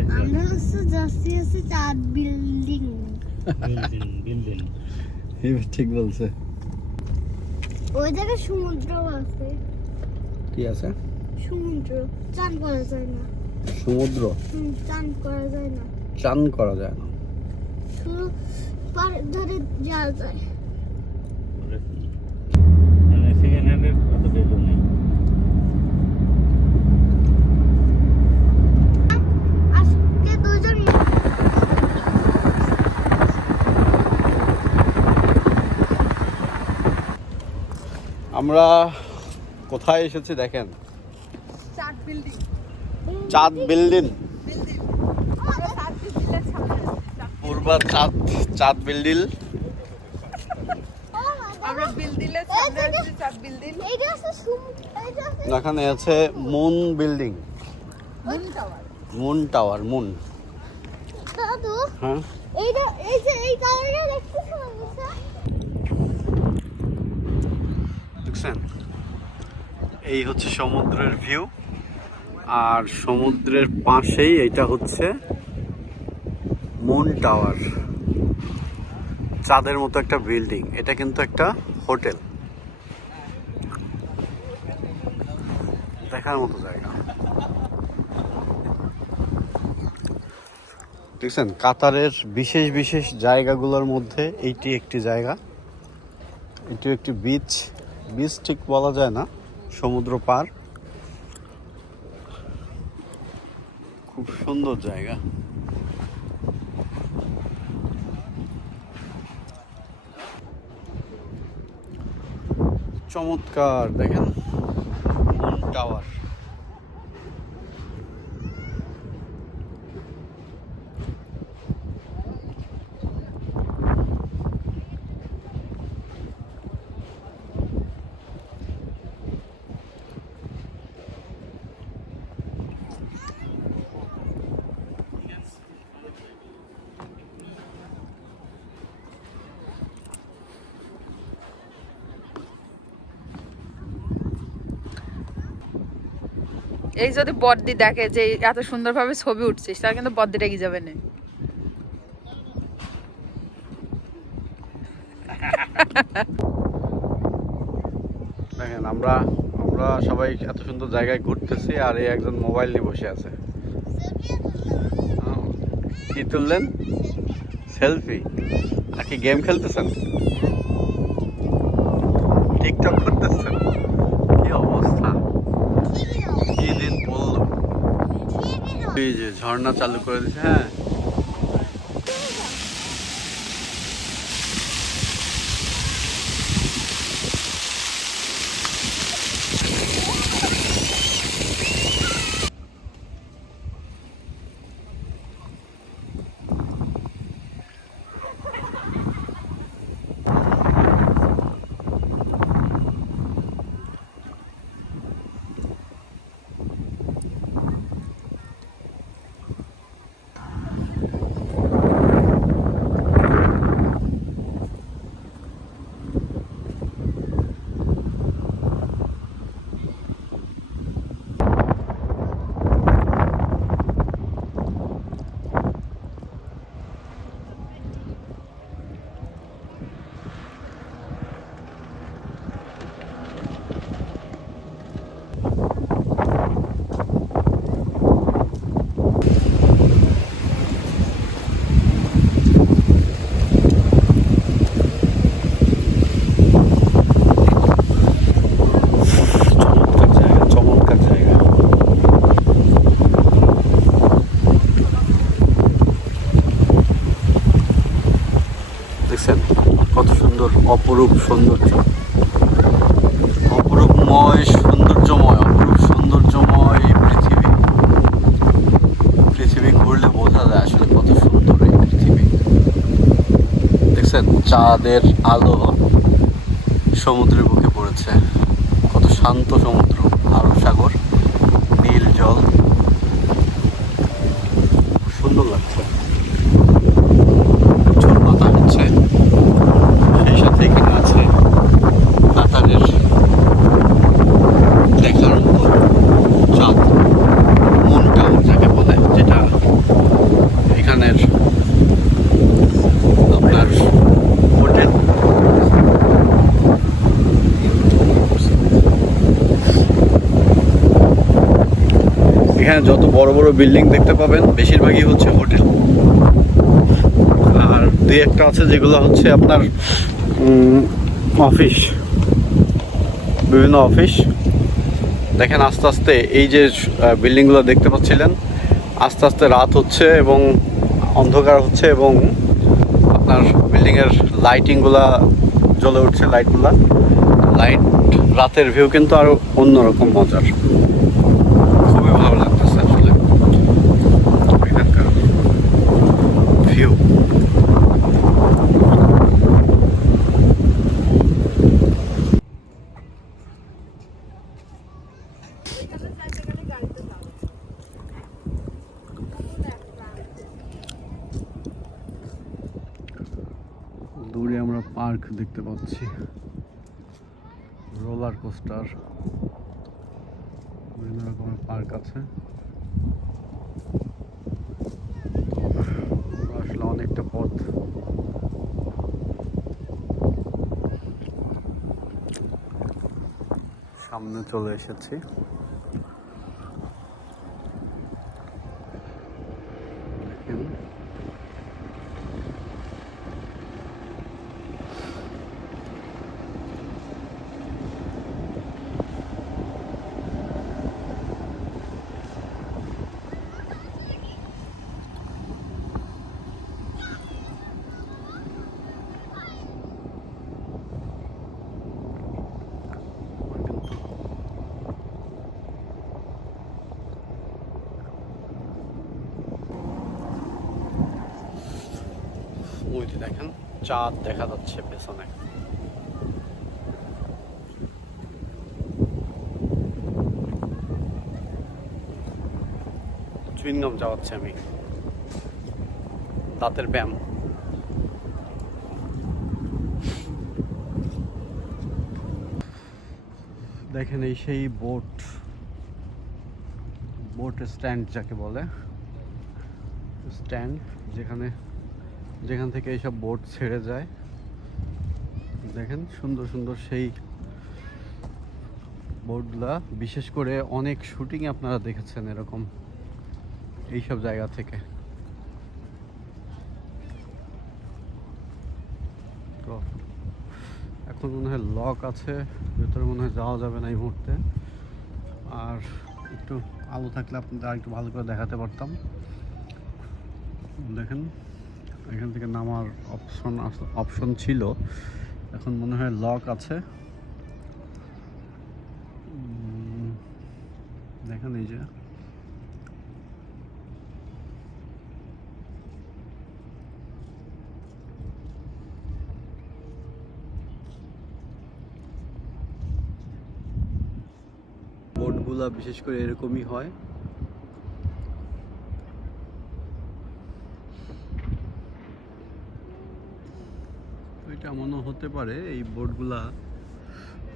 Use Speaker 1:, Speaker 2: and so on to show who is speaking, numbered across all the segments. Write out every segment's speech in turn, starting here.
Speaker 1: আমরা হচ্ছে যাচ্ছি হচ্ছে চার বিল্ডিং
Speaker 2: বিল্ডিং বিল্ডিং
Speaker 3: এবার ঠিক বলছে।
Speaker 1: ওই জায়গায় সমুদ্র আছে।
Speaker 3: কি আছে?
Speaker 1: সমুদ্র। চান করা যায় না।
Speaker 3: সমুদ্র?
Speaker 1: চান করা যায় না।
Speaker 3: চান করা যায় না।
Speaker 1: শুধু পাড়ের ধারে যাওয়া যায়।
Speaker 3: আমরা কোথায় এসেছি দেখেন? চাঁদ বিল্ডিং। পূর্বা চাঁদ চাঁদ বিল্ডিং। এখানে আছে moon building.
Speaker 4: Moon tower.
Speaker 3: Moon moon. হ্যাঁ?
Speaker 1: এই যে এই কালারটা দেখতে
Speaker 3: দেখছেন এই হচ্ছে সমুদ্রের ভিউ আর সমুদ্রের পাশেই এটা হচ্ছে মুন টাওয়ার চাঁদের মতো একটা বিল্ডিং এটা কিন্তু একটা হোটেল দেখার মতো জায়গা। দেখছেন, কাতারের বিশেষ বিশেষ জায়গাগুলোর মধ্যে এইটি একটি জায়গা। এটি একটি বিচ বিচ ঠিক বলা যায় না সমুদ্র পার। খুব সুন্দর জায়গা। চমৎকার দেখেন টাওয়ার
Speaker 4: এই যদি বদ্দি দেখে যে এত সুন্দরভাবে ছবি উঠছিস, তাহলে কিন্তু বদ্দি রেগে যাবে না।
Speaker 3: দেখেন, আমরা আমরা সবাই এত সুন্দর জায়গায় ঘুরতেছি আর এই একজন মোবাইল নিয়ে বসে আছে। কি তুললেন? সেলফি আর কি গেম খেলতেছেন? টিকটক করতেছেন? কি অবস্থা? এই যে ঝর্ণা চালু করে দিছে হ্যাঁ চমৎকার জায়গা চমৎকার জায়গা দেখছেন? কত সুন্দর, অপরূপ সৌন্দর্য। অপরূপময়, সৌন্দর্যময়, অপরূপ সৌন্দর্যময় পৃথিবী। পৃথিবী ঘুরলে বোঝা যায় আসলে কত সুন্দর এই পৃথিবী। দেখছেন? চাঁদের আলো সমুদ্রের বুকে পড়েছে। কত শান্ত সমুদ্র আরব সাগর, নীল জল। সুন্দর লাগছে ঝর্ণাটা হচ্ছে সেই সাথে এখানে আছে কাতারের দেখার মতো চাঁদ মনটাও যাকে বলে যেটা যত বড় বড় বিল্ডিং দেখতে পাবেন, বেশিরভাগই হচ্ছে হোটেল। আর দুই একটা আছে যেগুলো হচ্ছে আপনার অফিস। বিভিন্ন অফিস। দেখেন আস্তে আস্তে এই যে বিল্ডিংগুলো দেখতে পাচ্ছিলেন, আস্তে আস্তে রাত হচ্ছে এবং অন্ধকার হচ্ছে এবং আপনার বিল্ডিংয়ের লাইটিংগুলা জ্বলে উঠছে লাইটগুলা লাইট রাতের ভিউ কিন্তু আরও অন্যরকম মজার খুবই ভালো লাগতেছে আসলে এখানকার ভিউ দূরে আমরা পার্ক দেখতে পাচ্ছি। Roller coaster. বিভিন্ন রকমের পার্ক আছে। আসলে অনেকটা পথ সামনে চলে এসেছি দেখেন কিন্তু ওই যে দেখেন, চাঁদ দেখা যাচ্ছে পেছনে। চুইনগম চাওয়াচ্ছি আমি। দাঁতের ব্যায়াম। দেখেন এই সেই বোট বোট স্ট্যান্ড যাকে বলে, স্ট্যান্ড যেখানে যেখান থেকে এইসব বোট ছেড়ে যায়। দেখেন সুন্দর সুন্দর সেই বোটগুলা। বিশেষ করে অনেক শুটিংয়ে আপনারা দেখেছেন এরকম এইসব জায়গা থেকে। তো এখন মনে হয় লক আছে, ভেতরে মনে হয় যাওয়া যাবে না এই মুহূর্তে। আর একটু আলো থাকলে আপনাদের আর একটু ভালো করে দেখাতে পারতাম। দেখেন এখান থেকে নামার অপশন অপশন ছিল। এখন মনে হয় লক আছে। দেখেন এই যে। বোটগুলা বিশেষ করে এরকমই হয় এটা এমনও হতে পারে এই বোটগুলা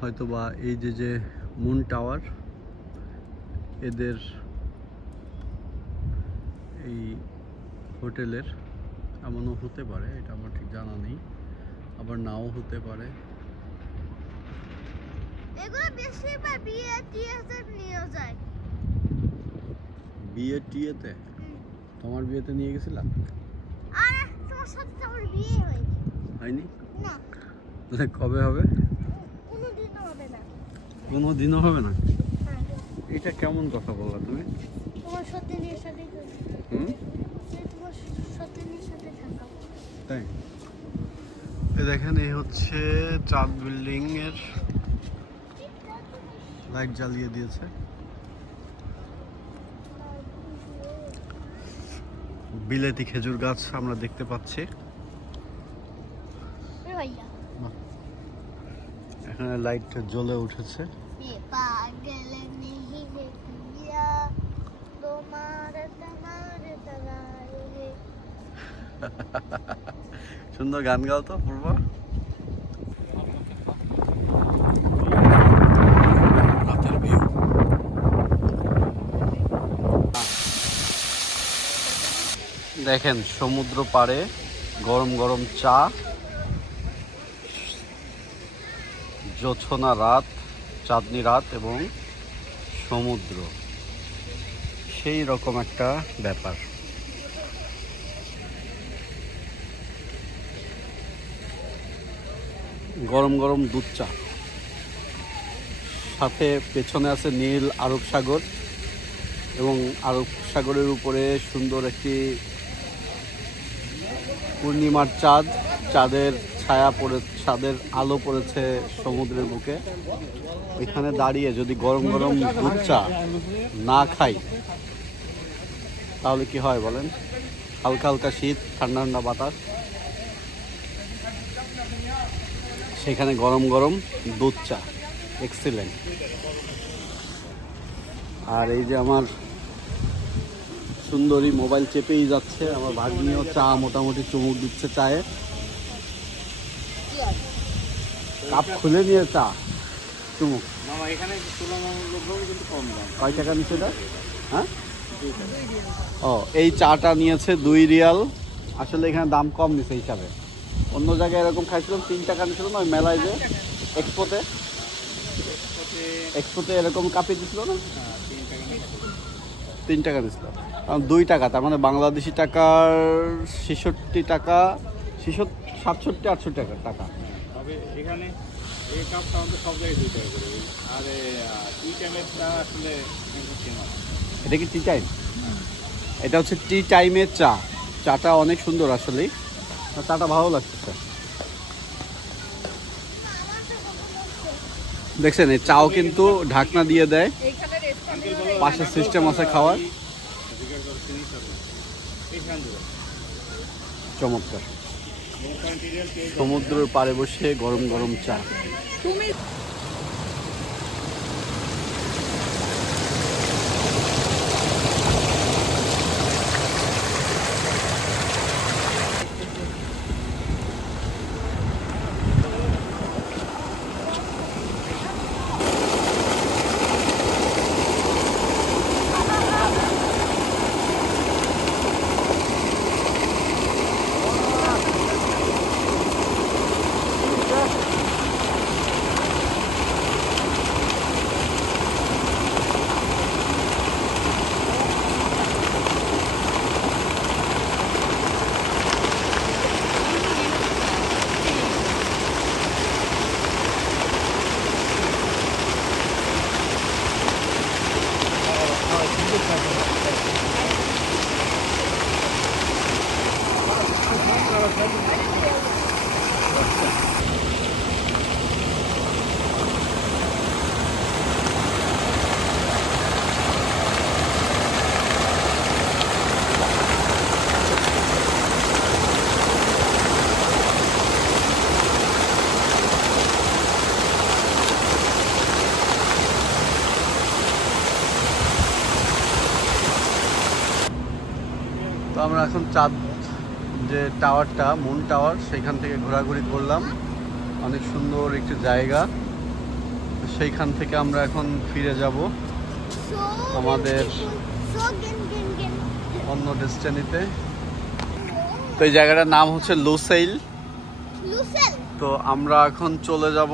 Speaker 3: হয়তো বা এই যে যে মুন টাওয়ার এদের এই হোটেলের এমনও হতে পারে এটা আমার ঠিক জানা নেই আবার নাও হতে পারে।
Speaker 1: এগুলো বেশিরভাগ বিয়ে টিয়েতে নিয়ে যায়।
Speaker 3: বিয়ে টিয়েতে তোমার বিয়েতে নিয়ে গেছিলাম
Speaker 1: আরে তোমার সাথে আমার বিয়ে হয়নি।
Speaker 3: হয়নি?
Speaker 1: না।
Speaker 3: তাহলে কবে হবে? কোনো দিনও হবে না?
Speaker 1: হ্যাঁ।
Speaker 3: এটা কেমন কথা বললা তুমি? তাই? দেখেন এই হচ্ছে চাঁদ বিল্ডিং এর লাইট জ্বালিয়ে দিয়েছে। বিলেতি খেজুর গাছ আমরা দেখতে পাচ্ছি।
Speaker 1: ভাইয়া।
Speaker 3: এখানে লাইটটা জ্বলে উঠেছে। সুন্দর গান গাও তো পূর্ব। দেখেন সমুদ্র পাড়ে গরম গরম চা। জোছনা রাত, চাঁদনি রাত এবং সমুদ্র। সেই রকম একটা ব্যাপার। গরম গরম দুধ চা। সাথে পেছনে আছে নীল আরব সাগর এবং আরব সাগরের উপরে সুন্দর একটি পূর্ণিমার চাঁদ, চাঁদের ছায়া পড়ে, ছাদের আলো পড়েছে সমুদ্রের বুকে। এখানে দাঁড়িয়ে যদি গরম গরম দুধ চা না খাই, তাহলে কি হয় বলেন? হালকা হালকা শীত, ঠান্ডা ঠান্ডা বাতাস। সেখানে গরম গরম দুধ চা। এক্সিলেন্ট আর এই যে আমার সুন্দরী মোবাইল চেপেই যাচ্ছে, আমার ভাগ্নিও চা মোটামুটি চুমুক দিচ্ছে চায়ে। কাপ খুলে নিয়ে চা চুমুক
Speaker 2: মামা এখানে তুলনামূলকভাবে কিন্তু কম দাম।
Speaker 3: কয় টাকা নিচ্ছে এটা? হ্যাঁ? ও এই চাটা নিয়েছে দুই রিয়াল। আসলে এখানে দাম কম নিছে হিসাবে। অন্য জায়গায় এরকম খাইছিলাম তিন টাকা নিছিল না ওই মেলায় যে? এক্সপোতে? এক্সপোতে এরকম কাপে দিছিল না? তিন টাকা নিছিল। কারণ দুই টাকা তার মানে বাংলাদেশি টাকার ছেষট্টি টাকা ছেষট্টি সাতষট্টি আটষট্টি টাকা টাকা।
Speaker 2: তবে এখানে এই কাপটা আমাদের সব জায়গায় দুই টাকা করে। আর টি টাইমেরটা আসলে
Speaker 3: এটা কি টি টাইম এটা হচ্ছে টি টাইমের চা। চাটা অনেক সুন্দর আসলেই। আর চাটা ভালো লাগতেছে। দেখছেন এই চাও কিন্তু ঢাকনা দিয়ে দেয়।
Speaker 4: এইখানে রেস্টুরেন্ট
Speaker 3: পাশে সিস্টেম আছে খাওয়ার চমৎকার। সমুদ্রের পাড়ে বসে গরম গরম চা। আমরা এখন চাঁদ যে টাওয়ারটা মুন টাওয়ার সেইখান থেকে ঘোরাঘুরি করলাম। অনেক সুন্দর একটি জায়গা। সেইখান থেকে আমরা এখন ফিরে যাব আমাদের-. অন্য ডেস্টিনিতে তো এই জায়গাটার নাম হচ্ছে লুসেইল। তো আমরা এখন চলে যাব।